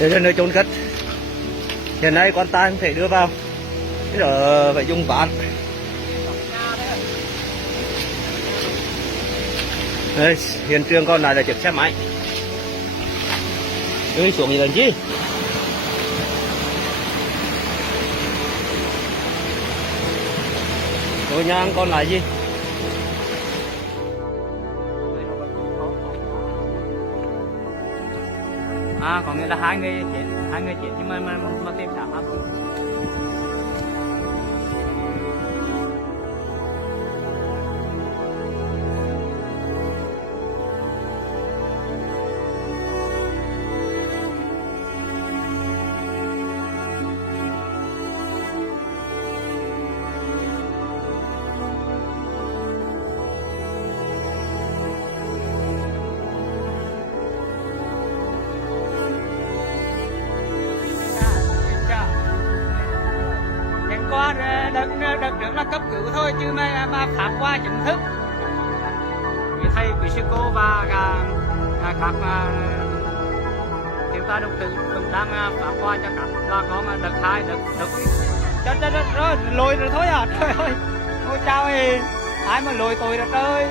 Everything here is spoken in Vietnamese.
Đây là nơi chôn cất. Hiện nay quan tài không thể đưa vào, thế đó phải dùng ván. Đây, hiện trường còn lại là chiếc xe máy. Đi xuống gì làm chi? Ngôi nhà còn lại gì? À, có nghĩa là hai người chết nhưng mà tìm xác không? Qua đợt trước là cấp cứu thôi chứ mà phát qua chính thức vì thầy quý sư cô và các chúng ta đầu tư cũng đang phát qua cho các bà con đợt 2 đợt rồi lôi rồi thôi à, trời ơi ôi chao ơi ai mà lôi tôi ra trời.